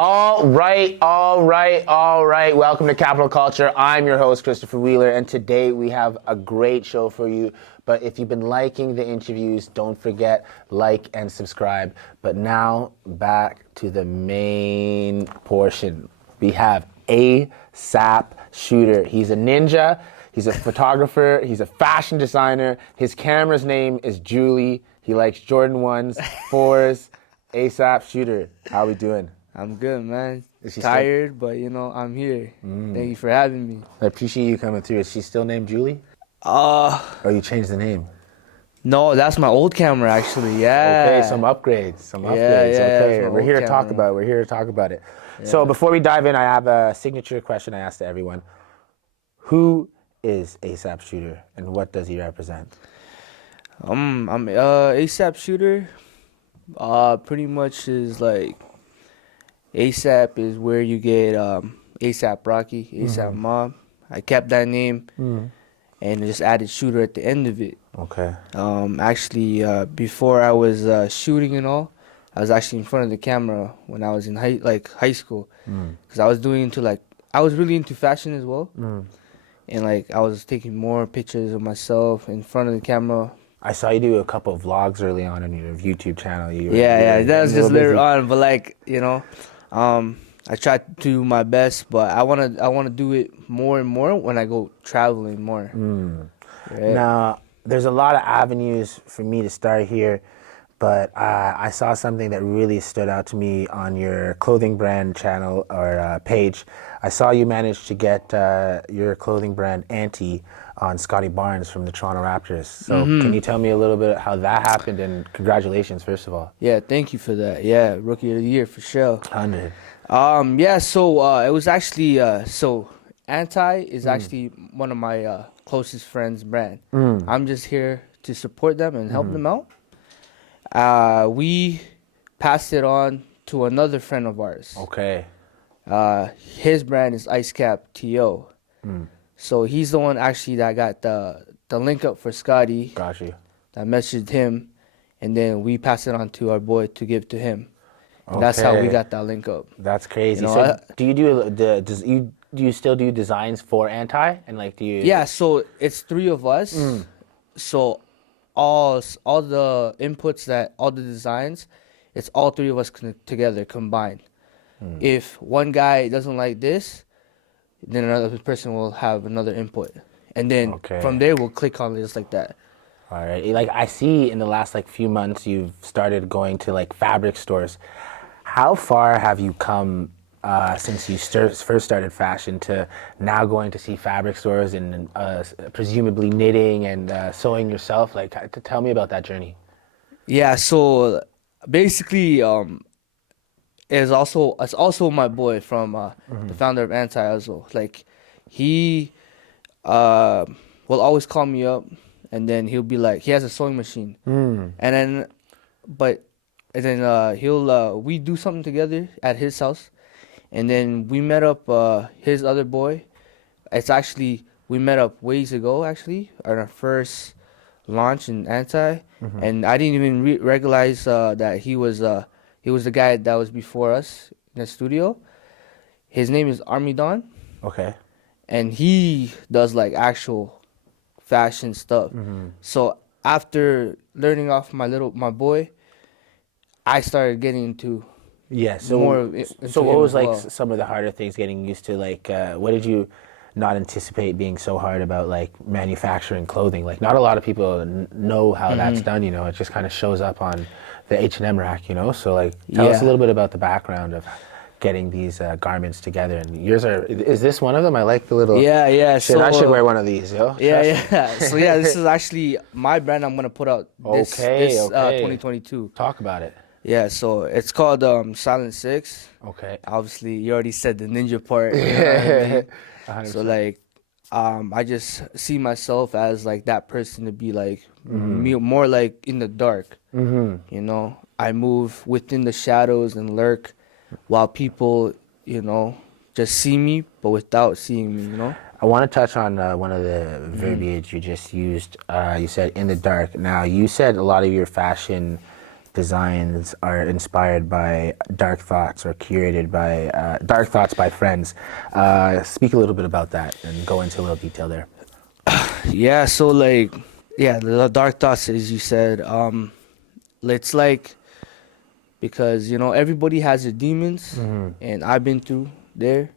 All right. Welcome to Capital Culture. I'm your host, Christopher Wheeler, and today we have a great show for you. But if you've been liking the interviews, don't forget, like and subscribe. But now, back to the main portion. We have AsvpShooter. He's a ninja. He's a photographer. He's a fashion designer. His camera's name is Julie. He likes Jordan 1s, 4s. AsvpShooter. How we doing? I'm good, man. Tired, but I'm here. Thank you for having me. I appreciate you coming through. Is she still named Julie? Or you changed the name? No, that's my old camera, actually. Yeah. Okay, some upgrades. Yeah, okay, we're here to talk about it. Yeah. So before we dive in, I have a signature question I ask to everyone. Who is AsvpShooter, and what does he represent? I'm AsvpShooter. Pretty much is like ASAP is where you get ASAP Rocky, ASAP Mob. I kept that name and just added Shooter at the end of it. Okay. Actually, before I was shooting and all, I was actually in front of the camera when I was in high school, because I was I was really into fashion as well, and I was taking more pictures of myself in front of the camera. I saw you do a couple of vlogs early on your YouTube channel. That was just later on, but I tried to do my best, but I wanna do it more and more when I go traveling more. Yeah. Now, there's a lot of avenues for me to start here, but I saw something that really stood out to me on your clothing brand channel or page. I saw you managed to get your clothing brand Anti on Scotty Barnes from the Toronto Raptors. So can you tell me a little bit how that happened, and congratulations, first of all. Yeah, thank you for that. Yeah, Rookie of the Year for sure. 100. So it was actually so Anti is actually one of my closest friends' brand. I'm just here to support them and help them out. We passed it on to another friend of ours. Okay. His brand is Icecap TO. So he's the one actually that got the link up for Scotty. Got you. I messaged him, and then we passed it on to our boy to give to him. Okay. That's how we got that link up. That's crazy. So do you still do designs for Anti, and do you? Yeah. So it's 3 of us. So all the inputs, all the designs, it's all 3 of us together combined. If one guy doesn't like this, then another person will have another input, and then from there we'll click on it just like that. All right. I see in the last few months you've started going to fabric stores. How far have you come since you first started fashion to now going to see fabric stores and presumably knitting and sewing yourself? Tell me about that journey. Yeah. So basically, it's also my boy from the founder of Anti as well. He will always call me up, and then he'll be like, he has a sewing machine, and then we do something together at his house, and then we met up his other boy. We met up ways ago actually on our first launch in Anti, and I didn't even realize that he was the guy that was before us in the studio. His name is Army Don. Okay. And he does actual fashion stuff. So after learning off my boy, I started getting into more. So what was some of the harder things getting used to? What did you not anticipate being so hard about manufacturing clothing? Not a lot of people know how that's done. It just kind of shows up on the H&M rack. So tell us a little bit about the background of getting these garments together. And yours is this one of them? I like the little So I should wear one of these, yo. So this is actually my brand. I'm gonna put out this 2022. Talk about it. Yeah, so it's called Silent 6. Okay. Obviously you already said the ninja part. You know what I mean? So I just see myself as that person to be more in the dark. I move within the shadows and lurk, while people, just see me, but without seeing me, I want to touch on one of the verbiage you just used. You said in the dark. Now, you said a lot of your fashion designs are inspired by dark thoughts or curated by dark thoughts by friends. Speak a little bit about that and go into a little detail there. Yeah, so like, yeah, the dark thoughts, as you said, it's like, because everybody has their demons, and I've been through there.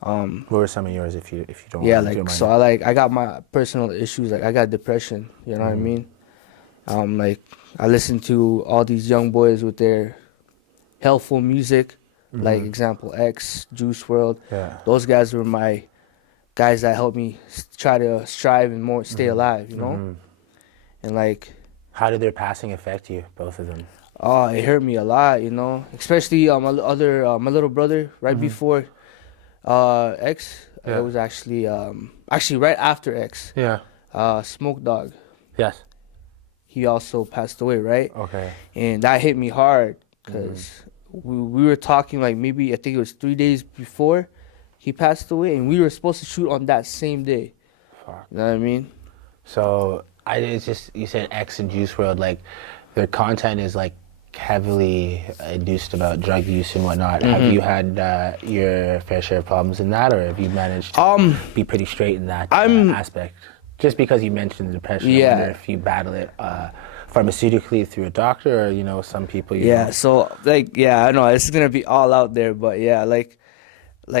What were some of yours, if you don't Yeah, mind? If you don't like, mind? so I got my personal issues. Like, I got depression. You know what I mean? Like, I listen to all these young boys with their helpful music, like example X, Juice World. Yeah. Those guys were my guys that helped me try to strive and more stay alive. And like, How did their passing affect you, both of them? oh, it hurt me a lot. Especially my little brother right before X. Yeah. It was actually right after X. Yeah. Smoke Dog. Yes. He also passed away, right? Okay. And that hit me hard because we were talking like maybe I think it was 3 days before he passed away, and we were supposed to shoot on that same day. Fuck. You know what I mean? So it's just, you said X and Juice World, like their content is like heavily induced about drug use and whatnot. Have you had your fair share of problems in that, or have you managed to be pretty straight in that aspect? Just because you mentioned depression, I wonder if you battle it pharmaceutically through a doctor, or some people. You know. So like, I know this is gonna be all out there, but yeah, like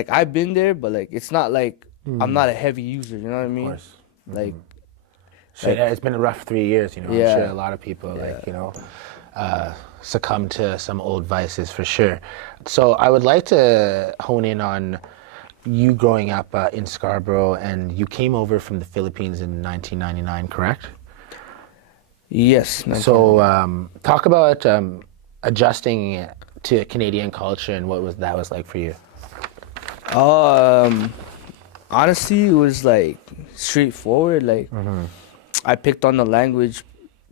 I've been there, but like it's not like I'm not a heavy user. You know what I mean? Of course. Like, Shit, it's been a rough 3 years. I'm Yeah. sure a lot of people succumb to some old vices for sure. So I would like to hone in on you growing up in Scarborough, and you came over from the Philippines in 1999, correct? yes. So talk about adjusting to Canadian culture and what that was like for you. Honestly, it was like straightforward. Like, I picked on the language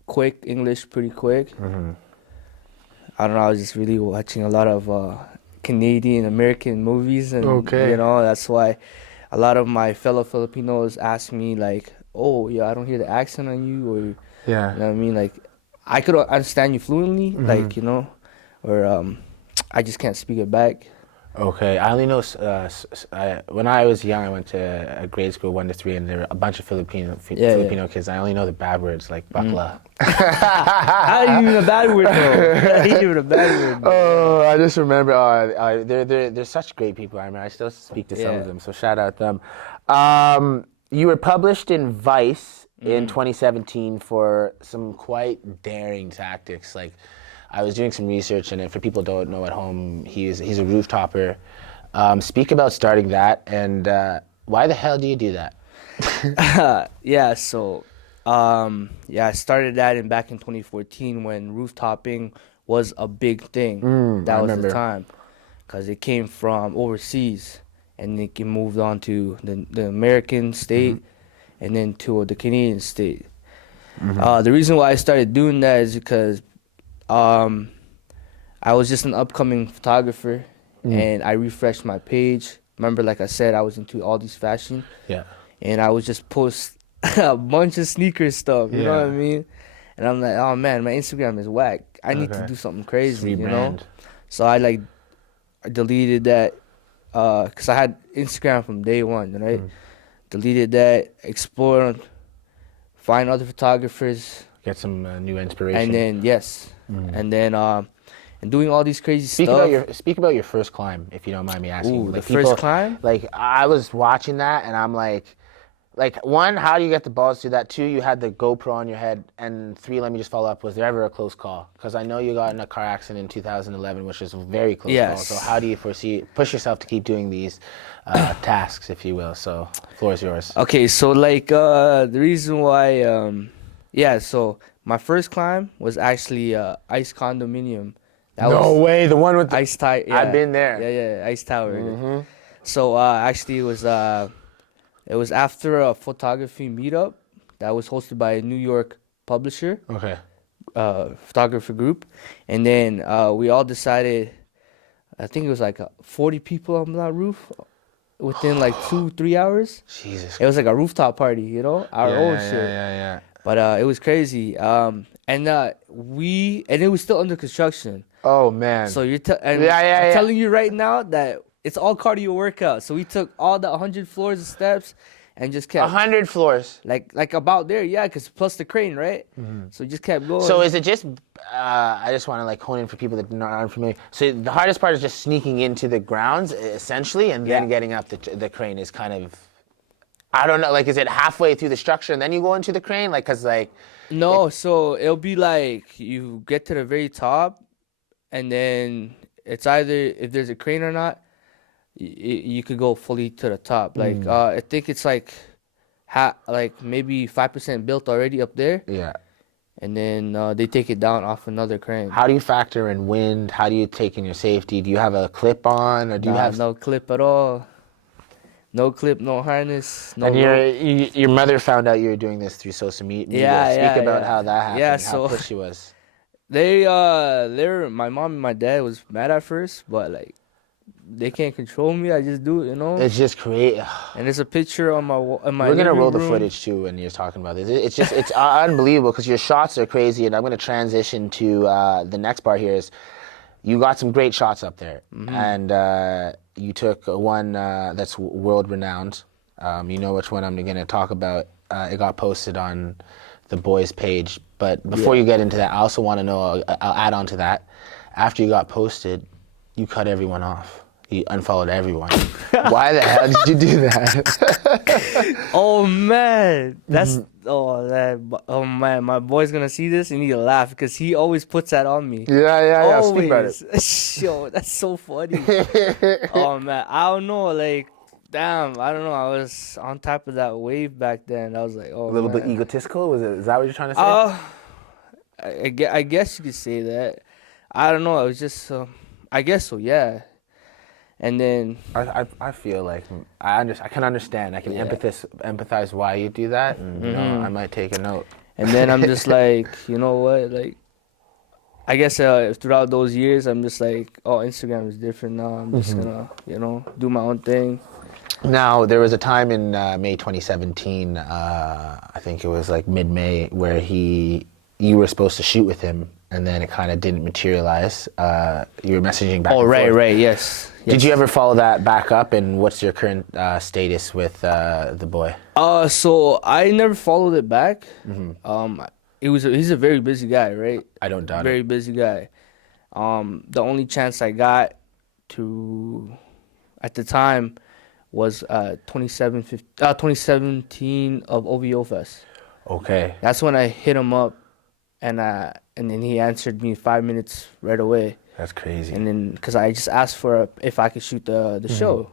quick, English pretty quick. I don't know, I was just really watching a lot of Canadian American movies, and that's why a lot of my fellow Filipinos ask me like, "Oh, yeah, I don't hear the accent on you," or you know what I mean? Like, I could understand you fluently, like or I just can't speak it back. Okay, I only know when I was young, I went to a grade school 1 to 3, and there were a bunch of Filipino kids. I only know the bad words like bakla. How do you even a bad word though? How do you even a bad word? Oh, I just remember. They're such great people. I remember. I still speak to some of them, so shout out them. You were published in Vice in 2017 for some quite daring tactics. Like, I was doing some research, and for people who don't know at home, he's a rooftopper. Speak about starting that, and why the hell do you do that? I started that back in 2014 when rooftoping was a big thing. That was the time, because it came from overseas, and it moved on to the American state, and then to the Canadian state. The reason why I started doing that is because I was just an upcoming photographer, and I refreshed my page. Remember, like I said, I was into all these fashion. Yeah. And I would just post a bunch of sneaker stuff, you know what I mean? And I'm like, oh man, my Instagram is whack. I need to do something crazy, So I deleted that, because I had Instagram from day one, right? Deleted that, explored, find other photographers. Get some new inspiration. And then, and then, and doing all these crazy stuff. Speak about your first climb, if you don't mind me asking. Ooh, the first climb? Like, I was watching that, and I'm like, one, how do you get the balls to do that? 2, you had the GoPro on your head, and 3, let me just follow up, was there ever a close call? Because I know you got in a car accident in 2011, which is a very close call. So how do you push yourself to keep doing these tasks, if you will? So, floor is yours. Okay, so the reason why, so my first climb was actually Ice Condominium. No way, the one with the Ice Tower. Yeah. I've been there. Yeah, Ice Tower. So actually, it was after a photography meetup that was hosted by a New York publisher. Okay. Photographer group, and then we all decided. I think it was like 40 people on that roof within like 2-3 hours. Jesus. It was like a rooftop party, our own shit. Yeah. But it was crazy. And it was still under construction. Oh man. So I'm Yeah. telling you right now that it's all cardio workout. So we took all the 100 floors of steps and just kept 100 floors. like about there, yeah, because plus the crane, right? So we just kept going. So is it just? I just want to like hone in for people that aren't familiar. So the hardest part is just sneaking into the grounds, essentially, and then getting up the crane is kind of. I don't know. Like, is it halfway through the structure and then you go into the crane? Like, cause like. No, so it'll be like you get to the very top, and then it's either if there's a crane or not, you could go fully to the top. Like I think it's like like maybe 5% built already up there. Yeah. And then they take it down off another crane. How do you factor in wind? How do you take in your safety? Do you have a clip on, or do you have no clip at all? No clip, no harness. No. And your mother found out you were doing this through social media. Yeah. Speak about how that happened. Yeah, how pushy she was. My mom and my dad was mad at first, but like they can't control me. I just do it, you know. It's just create. And there's a picture on my We're gonna roll the footage too when you're talking about this. It's unbelievable because your shots are crazy, and I'm gonna transition to the next part here. Is you got some great shots up there, and you took one that's world renowned. You know which one I'm gonna talk about. It got posted on the boys' page. But before you get into that, I also want to know. I'll add on to that. After you got posted, you cut everyone off. You unfollowed everyone. Why the hell did you do that? Oh man, oh man, my boy's gonna see this and he'll laugh because he always puts that on me. Yeah. Speak about it. Yo, that's so funny. Oh man, I don't know, like, damn, I don't know. I was on top of that wave back then. I was like, oh, a little bit egotistical. Is that what you're trying to say? I guess you could say that. I don't know. It was just, I guess so, yeah. And then I feel like I can understand. I can empathize why you do that, and you know, I might take a note. And then I'm just like, you know what? Like, I guess throughout those years, I'm just like, oh, Instagram is different now. I'm just gonna, you know, do my own thing. Now, there was a time in May 2017, I think it was like mid-May, where you were supposed to shoot with him, and then it kind of didn't materialize. You were messaging back and forth. Right, yes. Did you ever follow that back up, and what's your current status with the boy? So I never followed it back. He's a very busy guy, right? I don't doubt it. Very busy guy. The only chance I got to, at the time, was 2017 of OVO Fest. Okay. That's when I hit him up, and then he answered me 5 minutes right away. That's crazy. And then, because I just asked for if I could shoot the show.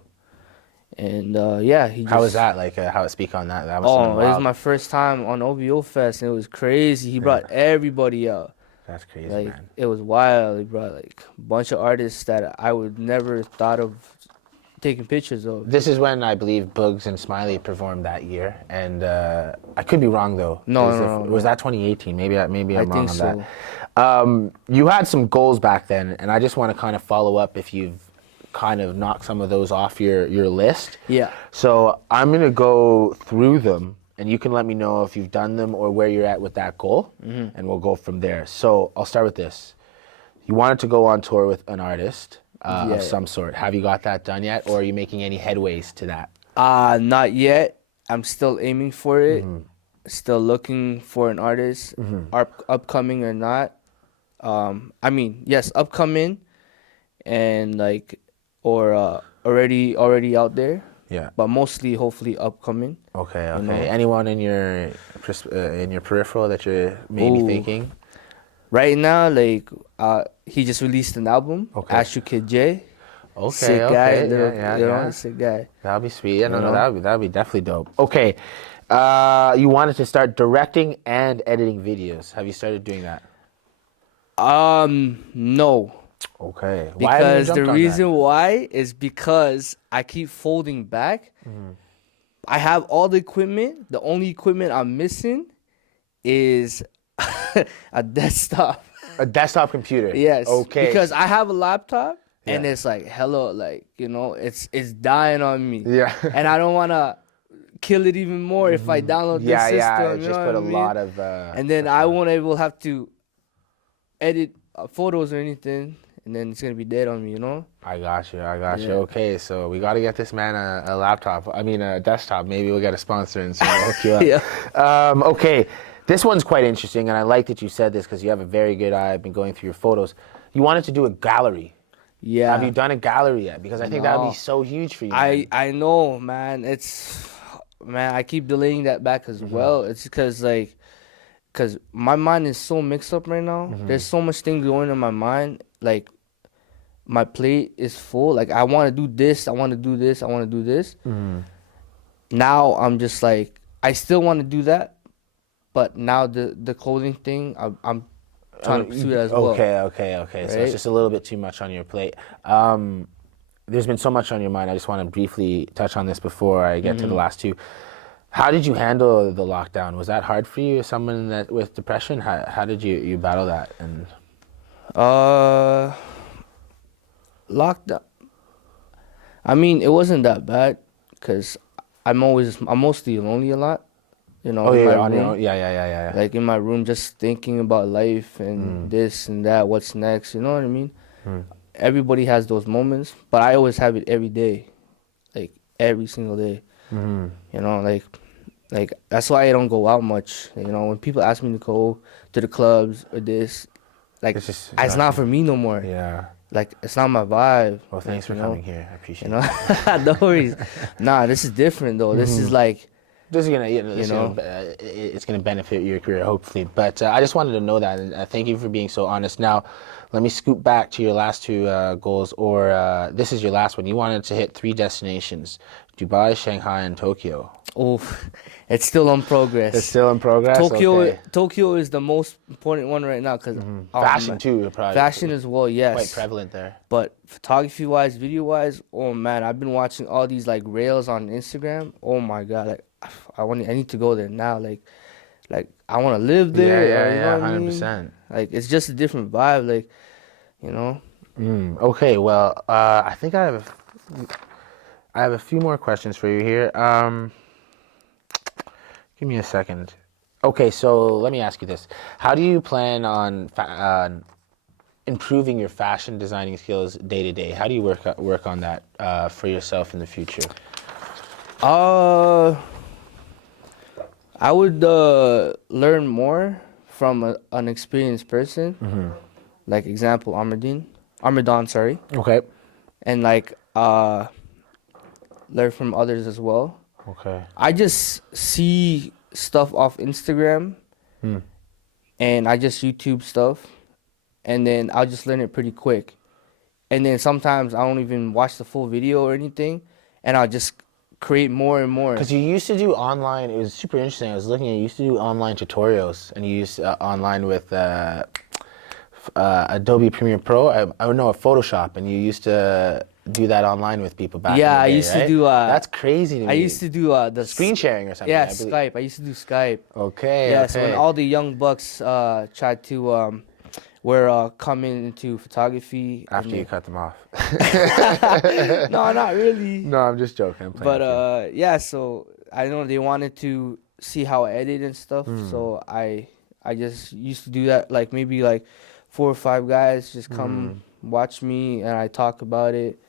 And yeah, he just... How was that? Like, how speak on that? That was it was my first time on OVO Fest, and it was crazy. He brought everybody out. That's crazy, like, man. It was wild. He brought like a bunch of artists that I would never thought of taking pictures of. This is when I believe Bugs and Smiley performed that year, and I could be wrong though. No. Was that 2018? Maybe I'm wrong on so. that. You had some goals back then, and I just want to kind of follow up if you've kind of knocked some of those off your list. Yeah. So I'm gonna go through them, and you can let me know if you've done them or where you're at with that goal, and we'll go from there. So I'll start with this. You wanted to go on tour with an artist of some sort. Have you got that done yet, or are you making any headways to that? Not yet. I'm still aiming for it. Still looking for an artist, upcoming or not. I mean, yes, upcoming, and like, or already out there. Yeah. But mostly, hopefully, upcoming. Okay. You know? Anyone in your peripheral that you're maybe thinking? Right now, like, he just released an album. Okay. Ashu Kid J. Okay. Sick guy. Yeah. Sick guy. That'll be sweet. Yeah, no, that'd be definitely dope. Okay. You wanted to start directing and editing videos. Have you started doing that? No. Okay. Because the reason why is because I keep folding back. I have all the equipment. The only equipment I'm missing is a desktop. A desktop computer. Yes. Okay. Because I have a laptop and it's like, hello, like, you know, it's dying on me. Yeah. And I don't want to kill it even more if I download this Yeah, system. yeah. You Just know put what a I mean? lot of. And then for I sure. won't able have to edit photos or anything, and then it's gonna be dead on me. You know? I got you. I got you. Yeah. Okay, so we got to get this man a laptop. I mean, a desktop. Maybe we'll get a sponsor and soon we'll hook you up. Yeah. Okay, this one's quite interesting, and I like that you said this because you have a very good eye. I've been going through your photos. You wanted to do a gallery. Yeah. Have you done a gallery yet? Because I think that would No. be so huge for you. I know, man. I keep delaying that back as well. It's because cause my mind is so mixed up right now. There's so much things going in my mind. Like, my plate is full. Like, I want to do this. I want to do this. I want to do this. Now I'm just like, I still want to do that, but now the clothing thing, I'm trying to pursue it as well. Okay. So it's Right? just a little bit too much on your plate. There's been so much on your mind. I just want to briefly touch on this before I get to the last two. How did you handle the lockdown? Was that hard for you? Someone that with depression? How did you battle that? And Lockdown. I mean, it wasn't that bad because I'm mostly lonely a lot. You know, in my on your room. own? Yeah. Like in my room, just thinking about life and this and that, what's next, you know what I mean? Everybody has those moments, but I always have it every day, like every single day. You know, like that's why I don't go out much. You know, when people ask me to go to the clubs or this, like It's it's not for me no more. Yeah. Like, it's not my vibe. Well, thanks for you know? coming here. I appreciate You it. know, no worries. Nah, this is different though. This is like, This is gonna, it's gonna benefit your career, hopefully. But I just wanted to know that, and thank you for being so honest. Now, let me scoot back to your last two goals, or this is your last one. You wanted to hit 3 destinations: Dubai, Shanghai, and Tokyo. oh, it's still on progress. It's still in progress. Okay. Tokyo is the most important one right now because Fashion too, probably. Fashion as well, yes. Quite prevalent there. But photography wise, video wise, oh man, I've been watching all these like rails on Instagram. Oh my god, like I need to go there now. Like I want to live there. You know what I mean? 100%. Like, it's just a different vibe. Like, you know. Okay, well, I think I have a few more questions for you here. Give me a second. Okay, so let me ask you this: how do you plan on improving your fashion designing skills day to day? How do you work on that for yourself in the future? I would learn more from an experienced person. Like, example, Armadan, sorry. Okay. And like learn from others as well. Okay. I just see stuff off Instagram and I just YouTube stuff, and then I'll just learn it pretty quick. And then sometimes I don't even watch the full video or anything, and I'll just create more and more. Because you used to do online, it was super interesting. I was looking at, you used to do online tutorials, and you used online with Adobe Premiere Pro, I would know, Photoshop, and you used to do that online with people back in the day, I used to do. That's crazy to me. I used to do the screen sharing or something. Yeah, I believe. Skype. I used to do Skype. Okay. Yeah, okay. so when all the young bucks tried to were coming into photography. After you cut them off. No, not really. No, I'm just joking. I'm playing But yeah, so I know they wanted to see how I edit and stuff. So I just used to do that. Like, maybe like 4 or 5 guys just come watch me, and I talk about it.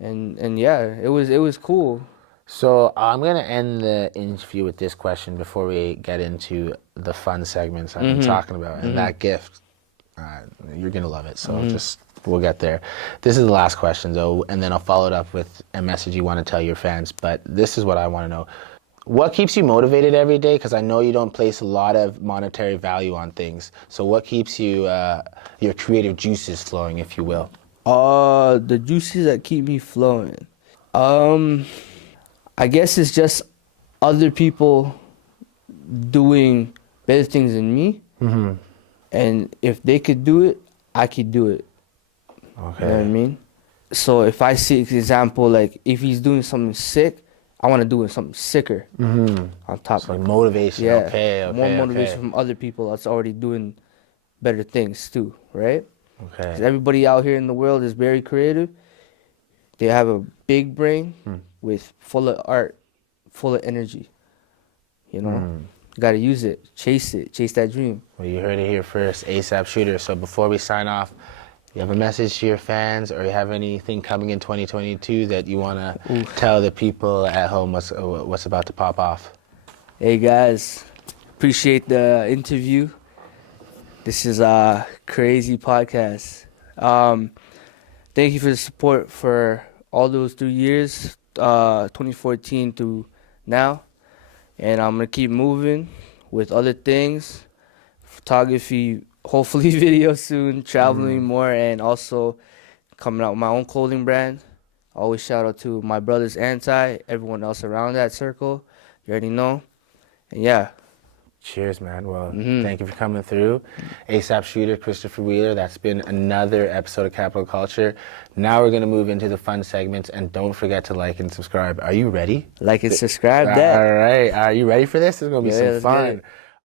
And yeah, it was cool. So I'm gonna end the interview with this question before we get into the fun segments I've been talking about, and that gift, you're gonna love it. So we'll get there. This is the last question though, and then I'll follow it up with a message you want to tell your fans. But this is what I want to know: what keeps you motivated every day? Because I know you don't place a lot of monetary value on things. So what keeps you your creative juices flowing, if you will? The juices that keep me flowing. I guess it's just other people doing better things than me. And if they could do it, I could do it. Okay. You know what I mean? So if I see, for example, like if he's doing something sick, I want to do something sicker on top. So like motivation. Yeah. Okay. More motivation from other people that's already doing better things too, right? Okay. 'Cause everybody out here in the world is very creative. They have a big brain with full of art, full of energy. You know, got to use it, chase that dream. Well, you heard it here first, AsvpShooter. So before we sign off, you have a message to your fans, or you have anything coming in 2022 that you want to tell the people at home what's about to pop off? Hey guys, appreciate the interview. This is a crazy podcast. Thank you for the support for all those 3 years, 2014 to now. And I'm going to keep moving with other things, photography, hopefully video soon, traveling more, and also coming out with my own clothing brand. Always shout out to my brothers Anti, everyone else around that circle. You already know. And yeah. Cheers, man. Well, thank you for coming through. AsvpShooter, Christopher Wheeler. That's been another episode of Capital Culture. Now we're going to move into the fun segments, and don't forget to like and subscribe. Are you ready? Like and subscribe. All right. Are you ready for this? It's going to be some let's get fun. it.